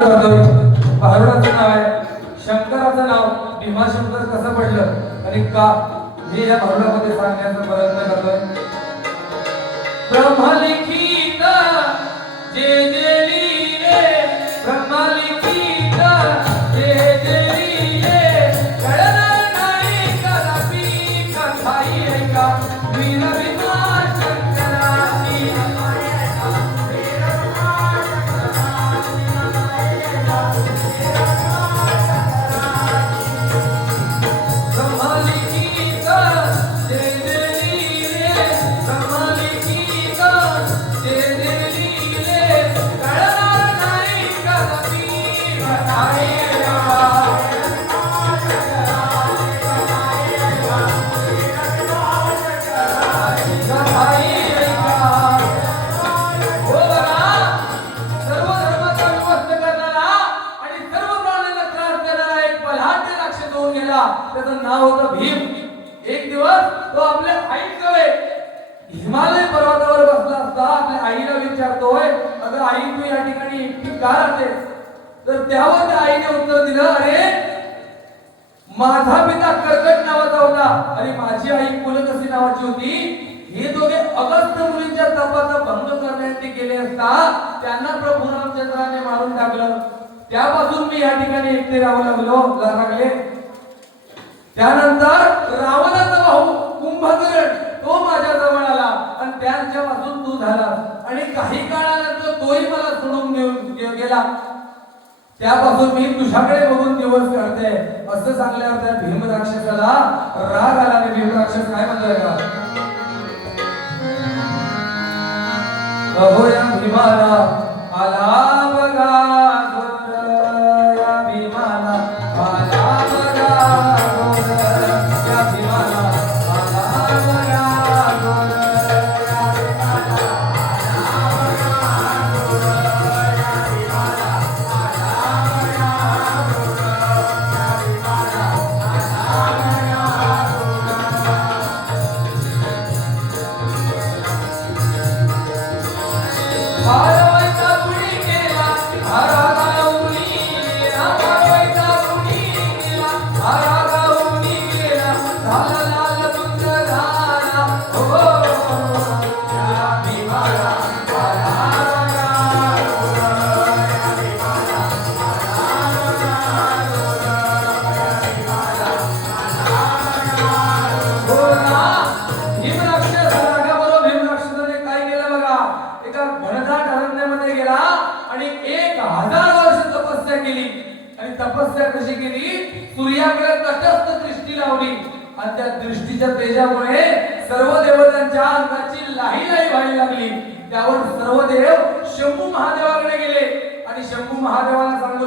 करतोय भारुडाचं नाव आहे. शंकराचं नाव. भीमाशंकर कसं पडलं? आणि का? हे या भारुडामध्ये सांगण्याचा प्रयत्न करतोय. ब्रह्मलिखित जे हे दोघे अगस्त मुलींच्या तपाचा भंग करण्यासाठी गेले असता त्यांना प्रभू रामचंद्राने मारून टाकलं. त्यापासून मी या ठिकाणी एकटे राहू लागलो. लागले. त्यानंतर रावणाचा भाऊ कुंभकर्ण तो माझ्या जवळ आला. आणि त्यांच्यापासून तू झाला. आणि काही काळानंतर तोही मला सोडून घेऊन गेला. त्यापासून मी तुझ्याकडे बघून दिवस काढते. असं सांगल्यावर त्या भीम राक्षसाला राग आला. आणि भीम राक्षस काय म्हणतोय का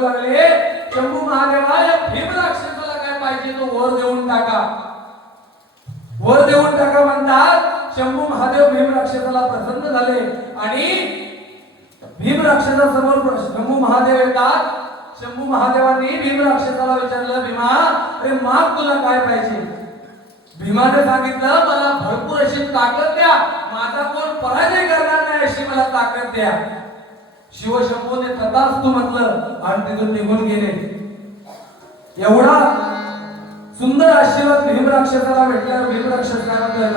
महादेवाला सांगू लागले. शंभू महादेवा या भीमराक्षसाला काय पाहिजे तो वर देऊन टाका. वर देऊन टाका म्हणतात शंभू महादेव भीम राक्षसाला प्रसन्न झाले. आणि भीम राक्षसासमोर शंभू महादेव येतात. शंभू महादेवांनी भीम राक्षसाला विचारलं भीमा अरे माग तुला काय पाहिजे? भीमाने सांगितलं मला भरपूर अशी ताकद द्या. माझा कोण पराजय करणार नाही अशी मला ताकद द्या. शिवशंभूने तू म्हटलं आणि तिथून निघून गेले. एवढा सुंदर आशीर्वाद भीमराक्षसाला भेटल्यावर भीम राक्षस काय माझे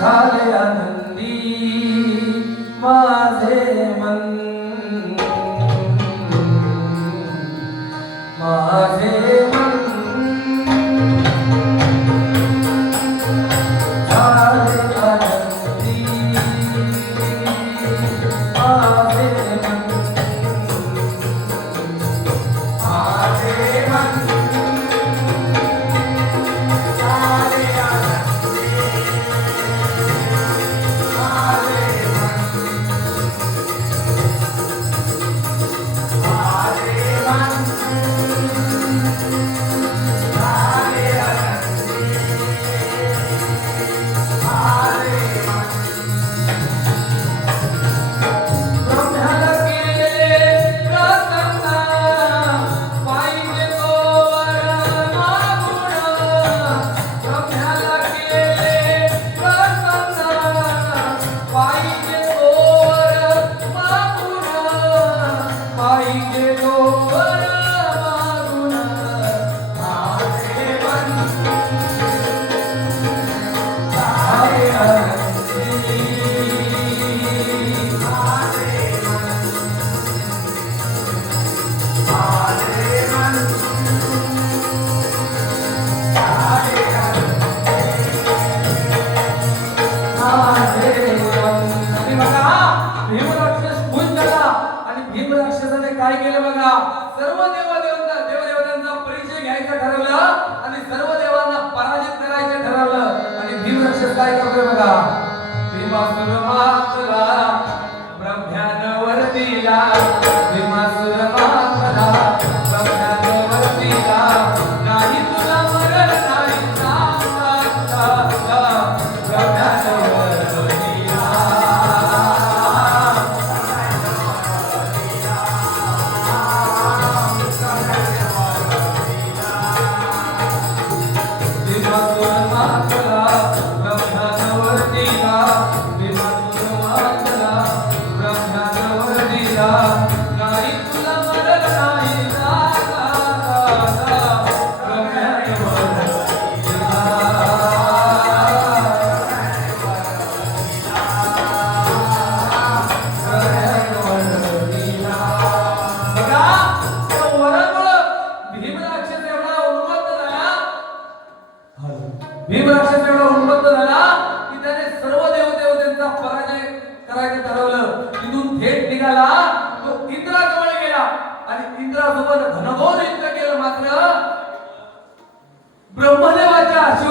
झाले आनंदी माझे मन माझे मन भीमराक्षस खून झाला. आणि भीमराक्षसाने काय केलं बघा? सर्व देवादेवता देवदेवतांचा परिचय घ्यायचा ठरवलं आणि सर्व देवांना पराजित करायचं ठरवलं. आणि भीमराक्षस काय करतोय बघा? भीमासुर मातला ब्रह्म्यान वरतीला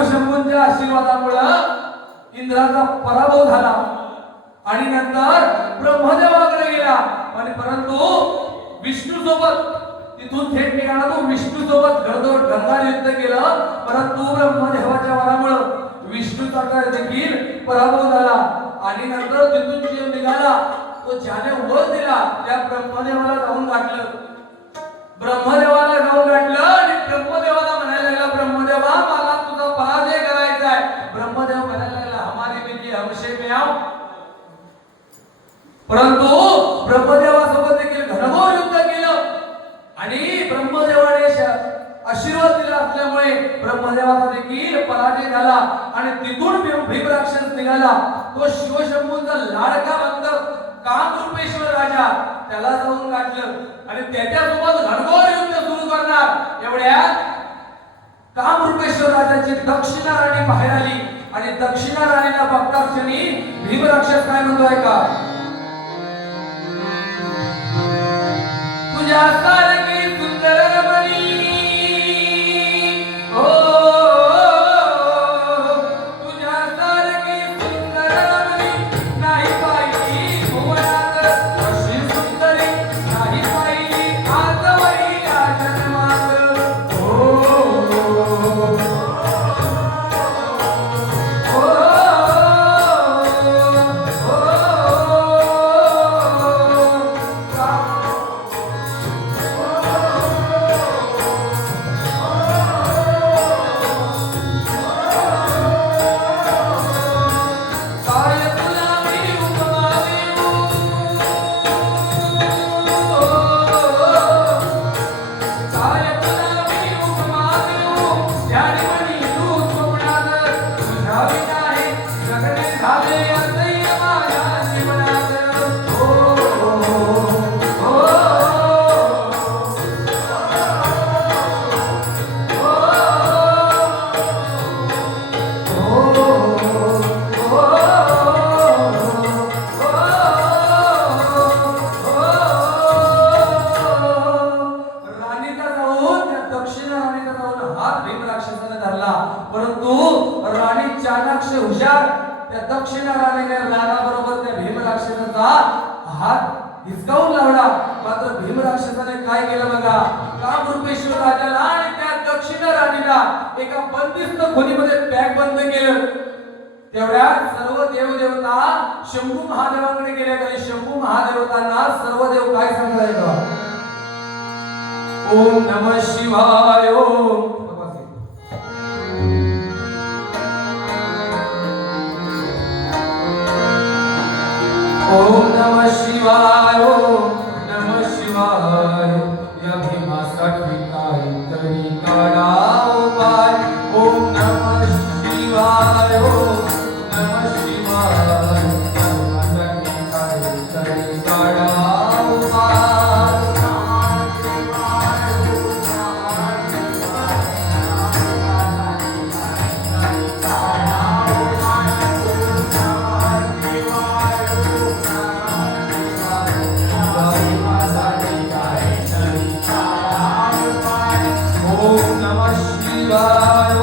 शंभूंच्या आशीर्वादामुळं इंद्राचा पराभव झाला. आणि नंतर ब्रह्मदेवाकडे गेला आणि परंतु विष्णू सोबत तिथून थेट निघाला तो विष्णू सोबत घडदोड घरदार युद्ध केलं. परंतु ब्रह्मदेवाच्या वरामुळं विष्णूचा काय देखील पराभव झाला. आणि नंतर तिथून जो निघाला तो ज्याने वर दिला त्या ब्रह्मदेवाला जाऊन गाठलं. ब्रह्मदेवाला जाऊन गाठलं ब्रह्मदेवासोबत देखील घनघोर युद्ध केलं. आणि ब्रह्मदेवाने आशीर्वाद दिला असल्यामुळे ब्रह्मदेवाचा देखील पराजय झाला आणि तिथून भीमराक्षस निघाला. तो शिवशंभूचा लाडका भक्त कामरूपेश्वर राजा त्याला जाऊन गाठलं. आणि त्याच्यासोबत घनघोर युद्ध सुरू करणार. एवढ्यात कामरूपेश्वर राजाची दक्षिणा राणी बाहेर आली. आणि दक्षिणा राणीला बघता क्षणी भीमराक्षस काय म्हणतोय का? ya सर्व देवदेवता शंभू महादेवांकडे गेल्या आणि शंभू महादेवतांना सर्व देव काय सांगताय का ओम नम शिवाय ओम ओम नम शिवाय. I.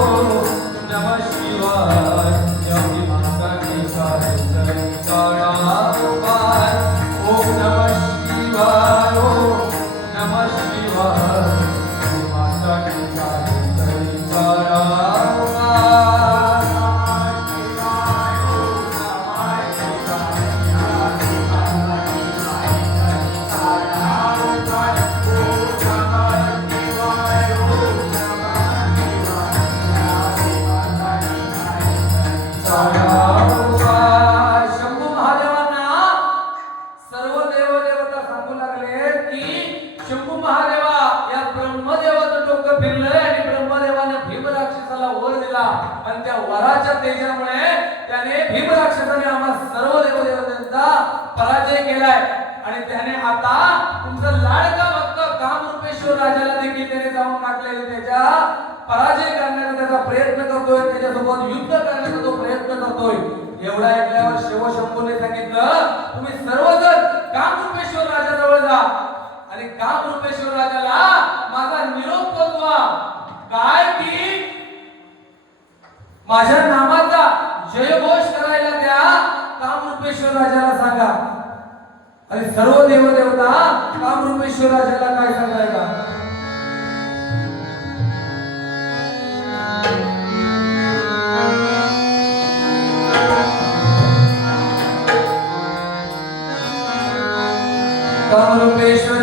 राजाला देखील त्याने जाऊन टाकलेले त्याच्या पराजय करण्याचा त्याचा प्रयत्न करतोय त्याच्यासोबत युद्ध करण्याचा तो प्रयत्न करतोय. एवढा ऐकल्यावर शिवशंभूने सांगितलं तुम्ही सर्वजण काम कामरूपेश्वर राजाजवळ जा आणि काम कामरूपेश्वर राजाला माझा निरोप पोचवा. काय की माझ्या नामाचा जयघोष करायला त्या कामरूपेश्वर राजाला सांगा. आणि सर्व देवदेवता कामरूपेश्वर राजाला काय सांगायला? कामरूपेश्वर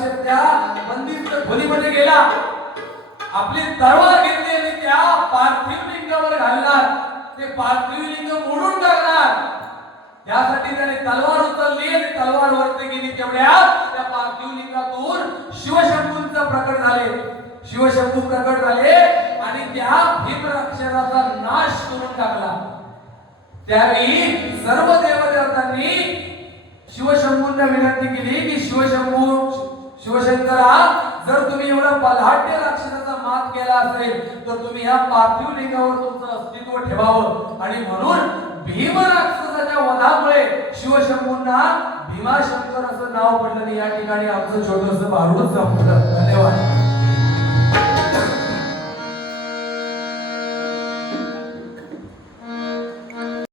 समजतात त्या बंदिस्त खोलीमध्ये गेला. आपली तलवार घेतली आणि त्या पार्थिव लिंगावर घालणार. ते पार्थिव लिंग मोडून टाकणार. त्यासाठी त्याने तलवार उचलली आणि तलवार वरती गेली. तेवढ्या त्या पार्थिव लिंगातून शिवशंभूंचा प्रकट झाले. शिवशंभू प्रकट झाले आणि त्या भीम राक्षसाचा नाश करून टाकला. त्यावेळी सर्व देवदेवतांनी शिवशंभूंना विनंती केली की शिवशंभू शिवशंकरा जर तुम्ही एवढा बलाढ्य राक्षसाचा मात केला असेल तर तुम्ही ह्या पार्थिव लिंगावर तुमचं अस्तित्व ठेवावं. आणि म्हणून भीम राक्षसाच्या वधामुळे शिवशंभूंना भीमाशंकर असं नाव पडलं या ठिकाणी आमचं छोटस भारूड संपलं धन्यवाद.